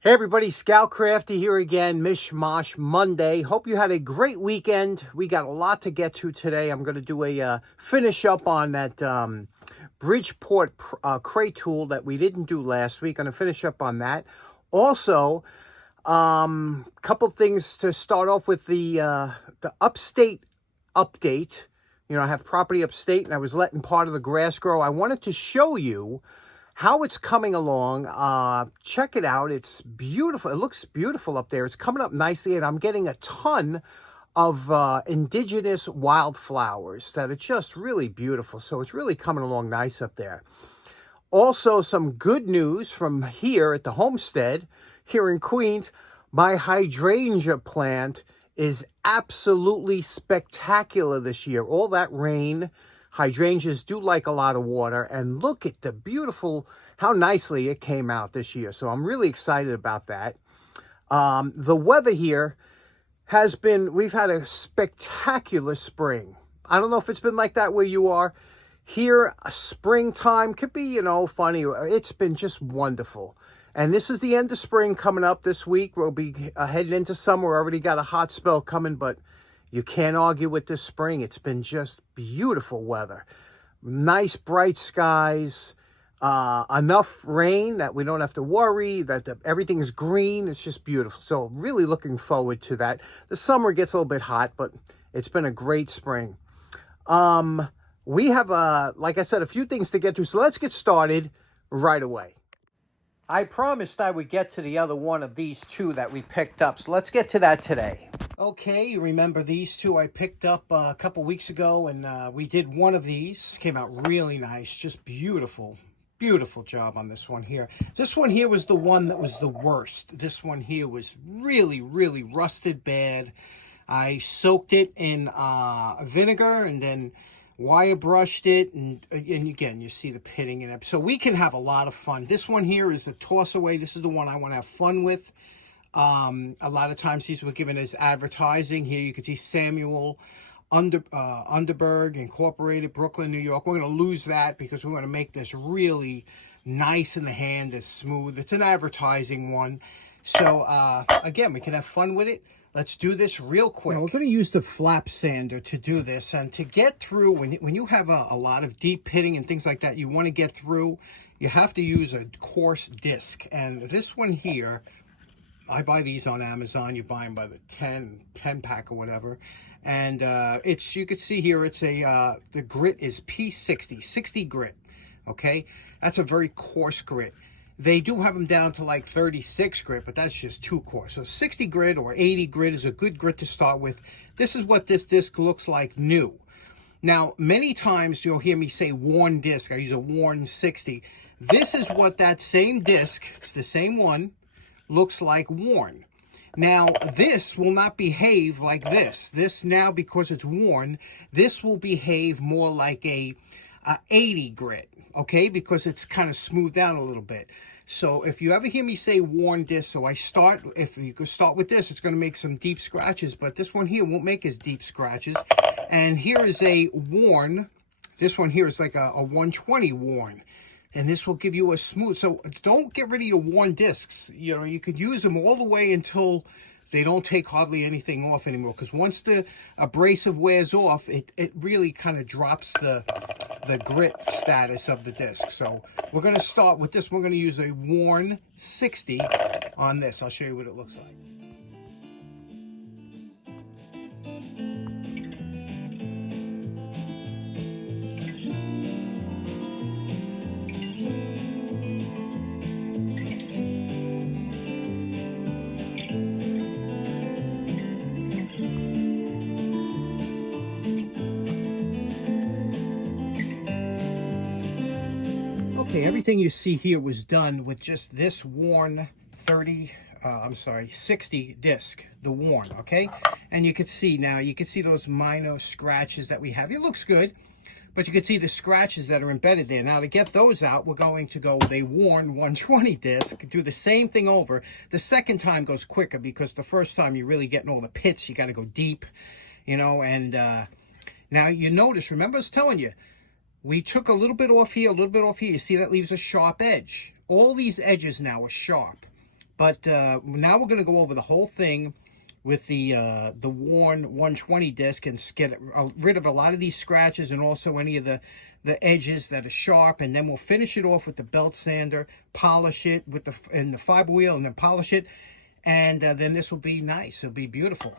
Hey everybody, Scout Crafty here again, Mishmash Monday. Hope you had a great weekend. We got a lot to get to today. I'm going to do a finish up on that Bridgeport crate tool that we didn't do last week. Going to finish up on that. Also, couple things to start off with the upstate update. You know, I have property upstate and I was letting part of the grass grow. I wanted to show you how it's coming along. Check it out. It's beautiful. It looks beautiful up there. It's coming up nicely, and I'm getting a ton of indigenous wildflowers that are just really beautiful. So it's really coming along nice up there. Also, some good news from here at the Homestead here in Queens. My hydrangea plant is absolutely spectacular this year. All that rain. Hydrangeas do like a lot of water, and look at the beautiful, how nicely it came out this year. So I'm really excited about that. The weather here has been, we've had a spectacular spring. I don't know if it's been like that where you are. Here, springtime could be, you know, funny. It's been just wonderful. And this is the end of spring coming up this week. We'll be heading into summer. We already got a hot spell coming, but you can't argue with this spring. It's been just beautiful weather. Nice bright skies, enough rain that we don't have to worry, that everything is green. It's just beautiful. So really looking forward to that. The summer gets a little bit hot, but it's been a great spring. We have, like I said, a few things to get to. So let's get started right away. I promised I would get to the other one of these two that we picked up. So let's get to that today. Okay, you remember these two I picked up a couple weeks ago, and we did one of these. Came out really nice, just beautiful. Beautiful job on this one here. This one here was the one that was the worst. This one here was really, really rusted bad. I soaked it in vinegar and then wire brushed it, and again, you see the pitting in it. So we can have a lot of fun. This one here is a toss away. This is the one I want to have fun with. A lot of times these were given as advertising. Here you can see Samuel Underberg Incorporated, Brooklyn, New York. We're going to lose that because we're going to make this really nice in the hand and smooth. It's an advertising one. So again, we can have fun with it. Let's do this real quick. Now, we're going to use the flap sander to do this. And to get through, when you have a lot of deep pitting and things like that, you want to get through, you have to use a coarse disc. And this one here, I buy these on Amazon. You buy them by the 10 pack or whatever. And it's, you can see here, it's a, the grit is P60, 60 grit. Okay. That's a very coarse grit. They do have them down to like 36 grit, but that's just too coarse. So 60 grit or 80 grit is a good grit to start with. This is what this disc looks like new. Now, many times you'll hear me say worn disc. I use a worn 60. This is what that same disc, it's the same one, looks like worn. Now, this will not behave like this. This now, because it's worn, this will behave more like a 80 grit, okay? Because it's kind of smoothed down a little bit. So if you ever hear me say worn disc, so if you could start with this, it's going to make some deep scratches, but this one here won't make as deep scratches. And here is a worn, this one here is like a 120 worn. And this will give you a smooth, so don't get rid of your worn discs. You know, you could use them all the way until they don't take hardly anything off anymore. Because once the abrasive wears off, it really kind of drops the grit status of the disc. So we're going to start with this. We're going to use a worn 60 on this. I'll show you what it looks like. Okay, everything you see here was done with just this worn 60 disc, the worn, okay? And you can see now, you can see those minor scratches that we have. It looks good, but you can see the scratches that are embedded there. Now, to get those out, we're going to go with a worn 120 disc, do the same thing over. The second time goes quicker because the first time you're really getting all the pits. You got to go deep, you know, and now you notice, remember I was telling you, we took a little bit off here, a little bit off here. You see that leaves a sharp edge. All these edges now are sharp. But now we're going to go over the whole thing with the worn 120 disc and get rid of a lot of these scratches and also any of the edges that are sharp, and then we'll finish it off with the belt sander, polish it with the fiber wheel, and then polish it, and then this will be nice. It'll be beautiful.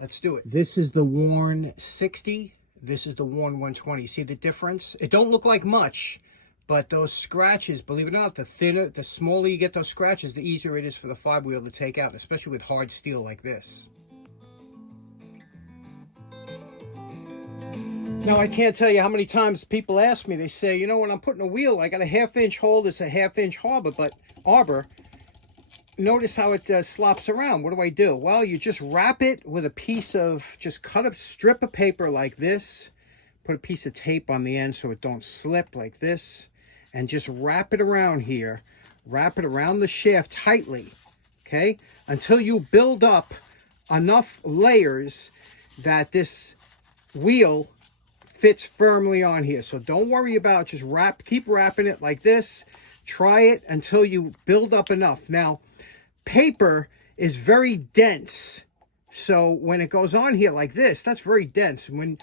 Let's do it. This is the worn 60. This is the worn 120. See the difference? It don't look like much, but those scratches, believe it or not, the smaller you get those scratches, the easier it is for the fiber wheel to take out, especially with hard steel like this. Now, I can't tell you how many times people ask me, they say, you know, when I'm putting a wheel, I got a 1/2-inch hole, it's a 1/2-inch arbor. Notice how it slops around. What do I do? Well, you just wrap it with a piece of, just cut a strip of paper like this, put a piece of tape on the end so it don't slip like this, and just wrap it around here. Wrap it around the shaft tightly, okay? Until you build up enough layers that this wheel fits firmly on here. So don't worry about, just keep wrapping it like this. Try it until you build up enough. Now, paper is very dense. So when it goes on here like this, that's very dense. When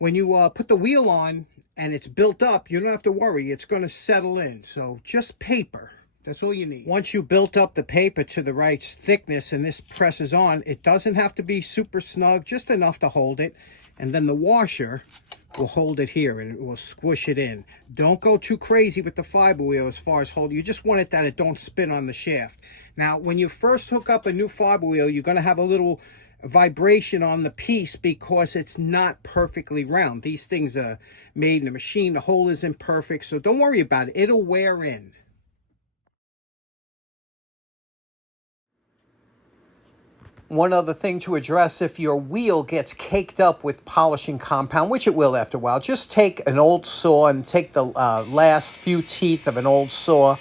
you put the wheel on and it's built up, you don't have to worry. It's going to settle in. So just paper. That's all you need. Once you built up the paper to the right thickness and this presses on, it doesn't have to be super snug, just enough to hold it. And then the washer will hold it here and it will squish it in. Don't go too crazy with the fiber wheel as far as hold. You just want it that it don't spin on the shaft. Now, when you first hook up a new fiber wheel, you're going to have a little vibration on the piece because it's not perfectly round. These things are made in a machine. The hole isn't perfect, so don't worry about it. It'll wear in. One other thing to address, if your wheel gets caked up with polishing compound, which it will after a while, just take an old saw and take the last few teeth of an old saw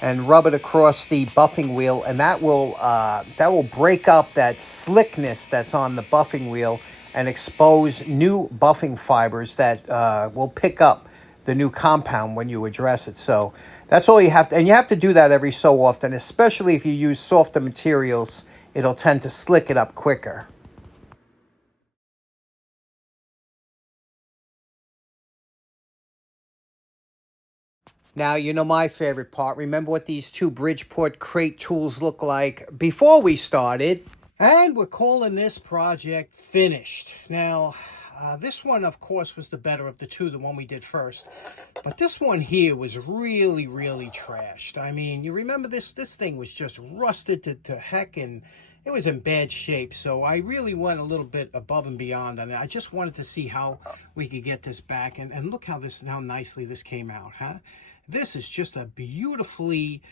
and rub it across the buffing wheel, and that will break up that slickness that's on the buffing wheel and expose new buffing fibers that will pick up the new compound when you address it. So that's all you have to, and you have to do that every so often, especially if you use softer materials. It'll tend to slick it up quicker. Now, you know my favorite part. Remember what these two Bridgeport crate tools look like before we started. And we're calling this project finished. Now, this one, of course, was the better of the two, the one we did first. But this one here was really, really trashed. I mean, you remember this thing was just rusted to heck, and it was in bad shape. So I really went a little bit above and beyond on it. I just wanted to see how we could get this back. And look how nicely this came out, huh? This is just a beautifully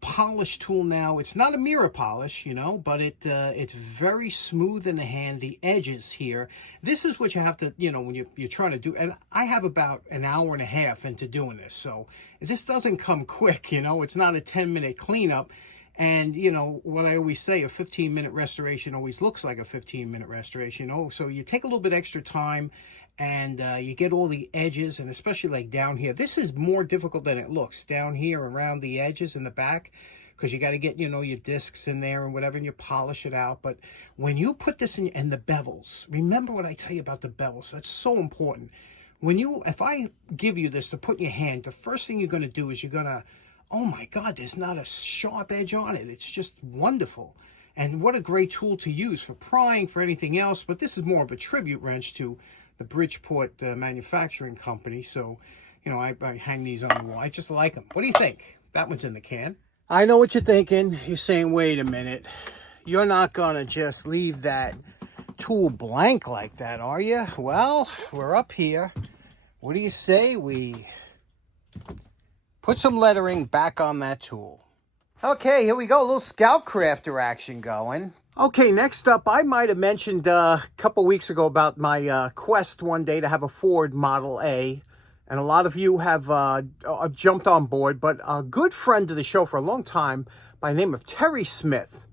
polished tool now. It's not a mirror polish, you know, but it's very smooth in the hand. The edges here, this is what you have to, you know, when you're trying to do, and I have about an hour and a half into doing this, so this doesn't come quick, you know. It's not a 10-minute cleanup. And, you know, what I always say, a 15-minute restoration always looks like a 15-minute restoration. Oh, so you take a little bit extra time, and you get all the edges, and especially like down here. This is more difficult than it looks, down here around the edges in the back, because you got to get, you know, your discs in there and whatever, and you polish it out. But when you put this in, and the bevels, remember what I tell you about the bevels. That's so important. If I give you this to put in your hand, the first thing you're going to do is you're going to, oh my God, there's not a sharp edge on it. It's just wonderful. And what a great tool to use for prying, for anything else. But this is more of a tribute wrench to the Bridgeport manufacturing company. So, you know, I hang these on the wall. I just like them. What do you think? That one's in the can. I know what you're thinking. You're saying, wait a minute. You're not going to just leave that tool blank like that, are you? Well, we're up here. What do you say we put some lettering back on that tool? Okay, here we go. A little Scout Crafter action going. Okay, next up, I might have mentioned a couple weeks ago about my quest one day to have a Ford Model A. And a lot of you have jumped on board. But a good friend of the show for a long time by the name of Terry Smith.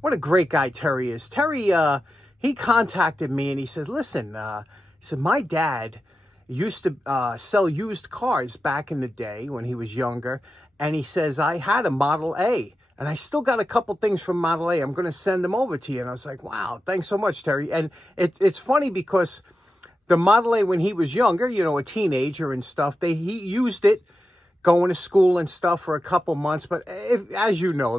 What a great guy Terry is. Terry, he contacted me and he says, listen, he said, my dad used to sell used cars back in the day when he was younger. And he says, I had a Model A. and I still got a couple things from Model A. I'm going to send them over to you. And I was like, wow, thanks so much, Terry. And it's funny because the Model A, when he was younger, you know, a teenager and stuff, he used it going to school and stuff for a couple months. But as you know,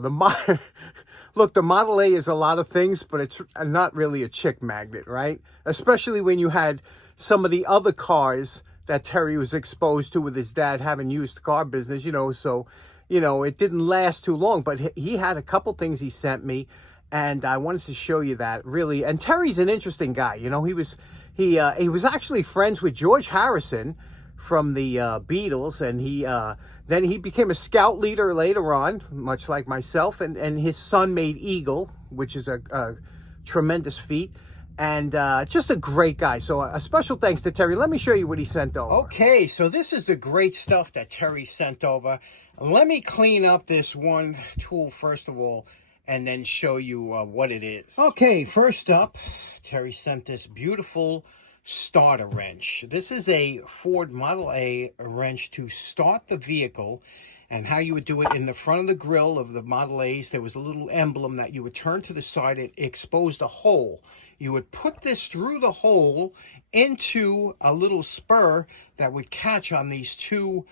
look, the Model A is a lot of things, but it's not really a chick magnet, right? Especially when you had some of the other cars that Terry was exposed to with his dad having used car business, you know, so, you know, it didn't last too long. But he had a couple things he sent me, and I wanted to show you that, really. And Terry's an interesting guy. You know, he was actually friends with George Harrison from the Beatles, and then he became a scout leader later on, much like myself, and his son made Eagle, which is a tremendous feat, and just a great guy. So a special thanks to Terry. Let me show you what he sent over. Okay, so this is the great stuff that Terry sent over. Let me clean up this one tool first of all, and then show you what it is. Okay, first up, Terry sent this beautiful starter wrench. This is a Ford Model A wrench to start the vehicle, and how you would do it in the front of the grille of the Model A's. There was a little emblem that you would turn to the side. It exposed a hole. You would put this through the hole into a little spur that would catch on these two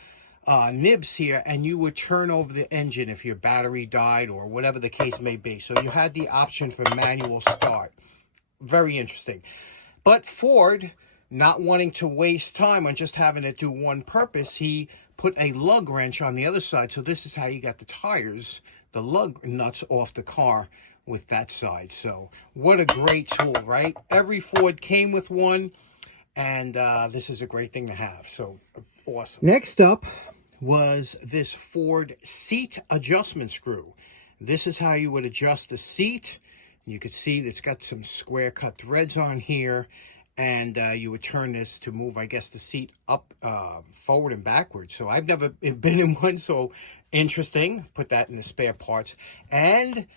nibs here, and you would turn over the engine if your battery died or whatever the case may be. So you had the option for manual start. Very interesting. But Ford, not wanting to waste time on just having it do one purpose, he put a lug wrench on the other side. So this is how you got the tires, the lug nuts off the car with that side. So what a great tool, right? Every Ford came with one, and this is a great thing to have. So awesome. Next up was this Ford seat adjustment screw. This is how you would adjust the seat. You could see it's got some square cut threads on here, and you would turn this to move, I guess, the seat up, forward and backwards. So I've never been in one, so interesting. Put that in the spare parts. And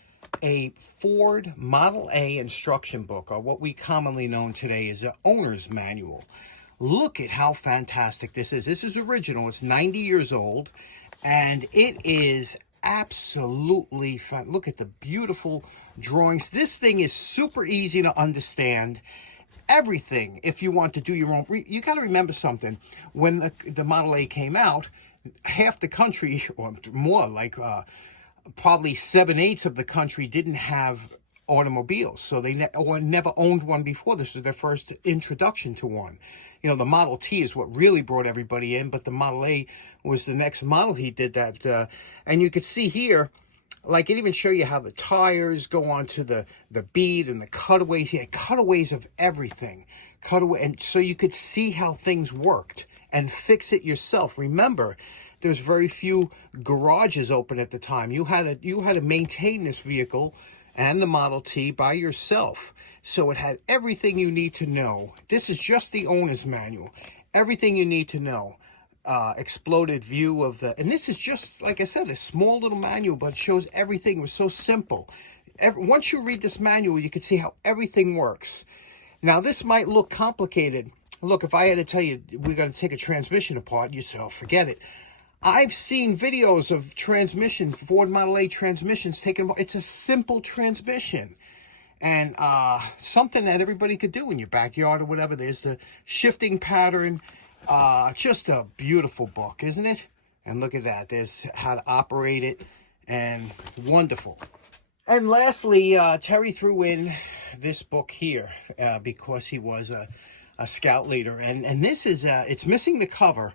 a Ford Model A instruction book, or what we commonly know today as an owner's manual. Look at how fantastic this is. This is original. It's 90 years old, and it is absolutely fun. Look at the beautiful drawings. This thing is super easy to understand. Everything, if you want to do your own, you got to remember something. When the Model A came out, half the country, or more, like probably 7/8 of the country, didn't have automobiles, so they never owned one before. This was their first introduction to one. You know, the Model T is what really brought everybody in, but the Model A was the next model he did that. And you could see here, like it even show you how the tires go onto the bead and the cutaways. Yeah, cutaways of everything. And so you could see how things worked and fix it yourself. Remember, there's very few garages open at the time. You had to maintain this vehicle and the Model T by yourself. So it had everything you need to know. This is just the owner's manual. Everything you need to know. Exploded view of and this is just, like I said, a small little manual, but it shows everything. It was so simple. Once you read this manual, you can see how everything works. Now, this might look complicated. Look, if I had to tell you we're going to take a transmission apart, you'd say, oh, forget it. I've seen videos of Ford Model A transmissions taken. It's a simple transmission. And something that everybody could do in your backyard or whatever. There's the shifting pattern. Just a beautiful book, isn't it? And look at that. There's how to operate it, and wonderful. And lastly, Terry threw in this book here because he was a scout leader. And this is, it's missing the cover,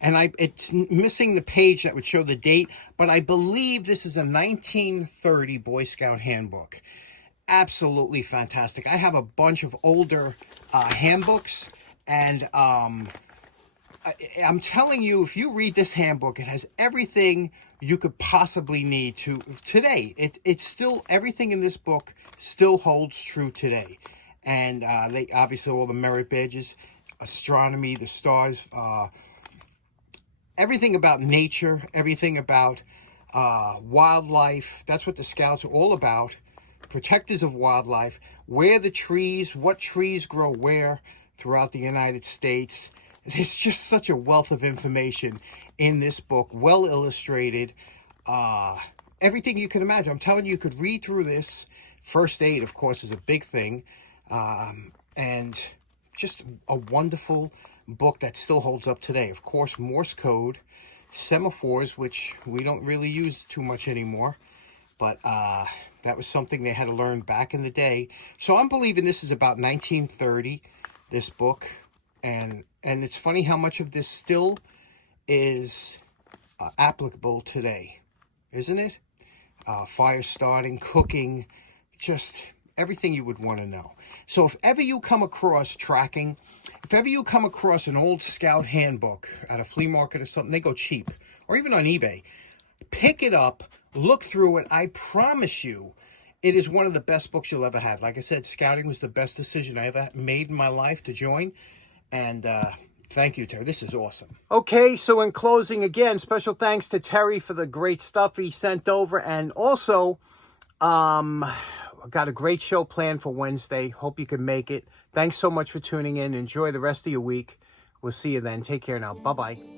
and it's missing the page that would show the date, but I believe this is a 1930 Boy Scout handbook. Absolutely fantastic. I have a bunch of older handbooks, and I'm telling you, if you read this handbook, it has everything you could possibly need to today. It's still, everything in this book still holds true today. And they obviously, all the merit badges, astronomy, the stars, everything about nature, everything about wildlife. That's what the Scouts are all about. Protectors of wildlife, where the trees, what trees grow where throughout the United States. There's just such a wealth of information in this book, well illustrated, everything you can imagine. I'm telling you, you could read through this. First aid, of course, is a big thing. And just a wonderful book that still holds up today. Of course, Morse code, semaphores, which we don't really use too much anymore. But that was something they had to learn back in the day. So I'm believing this is about 1930, this book. And it's funny how much of this still is applicable today, isn't it? Fire starting, cooking, just everything you would want to know. So if ever you come across tracking, if ever you come across an old Scout handbook at a flea market or something, they go cheap, or even on eBay, pick it up, look through it. I promise you, it is one of the best books you'll ever have. Like I said, Scouting was the best decision I ever made in my life to join. And thank you, Terry. This is awesome. Okay, so in closing, again, special thanks to Terry for the great stuff he sent over. And also, I've got a great show planned for Wednesday. Hope you can make it. Thanks so much for tuning in. Enjoy the rest of your week. We'll see you then. Take care now. Bye-bye.